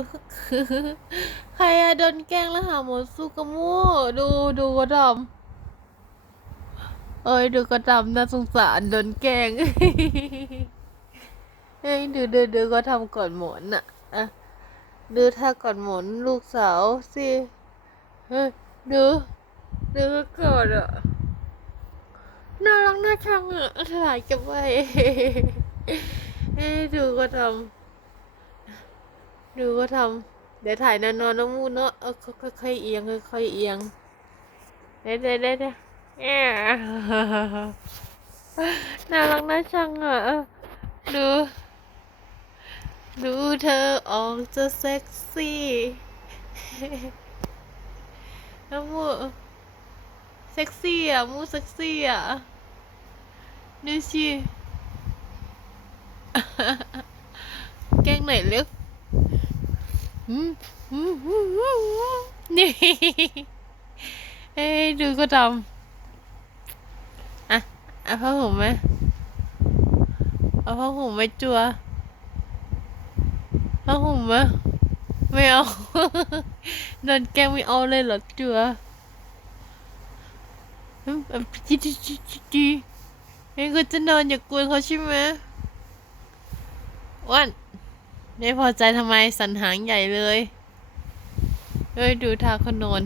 ุกใครอะโดนแกล้งแล้วหาหมดสุกกระมูดูดูกระดำเอ้ยดูกระดำน่าสงสารโดนแกล้งเฮ้ยดูดูดูก็ทำก่อนหมอนน่ะอะดูท่าก่อนหมอนลูกสาวสิเฮ้ยดูดูก็ก่อนอะน่ารักน่าชังอะถ่ายเก็บไว้เฮ้ยดูก็ทำ ดูก็ทำเดี๋ยวถ่ายนานๆน้องมูเนาะเออค่อยๆเอียงค่อยๆเอียงเด้เด้เด้เด้แอะน่ารักน่าชังอะดู ดูเธอออกจะเซ็กซี่น้ำมูเซ็กซี่อะมูเซ็กซี่อะดูสิแกงไหนเล็กอือืมอืมอืมอืม นี่เอ้ดูก็ทำอะเอาผ้าห่มไหมเอาผ้าห่มไหมจัวผ้าห่มไหมไม่เอาโดนแกงไม่เอาเลยเหรอจัวจีจีจีจีจีเองก็จะนอนอย่ากวนเขาใช่ไหมวัน ไม่พอใจทำไมสันหางใหญ่เลยเฮ้ยดูทาเขนน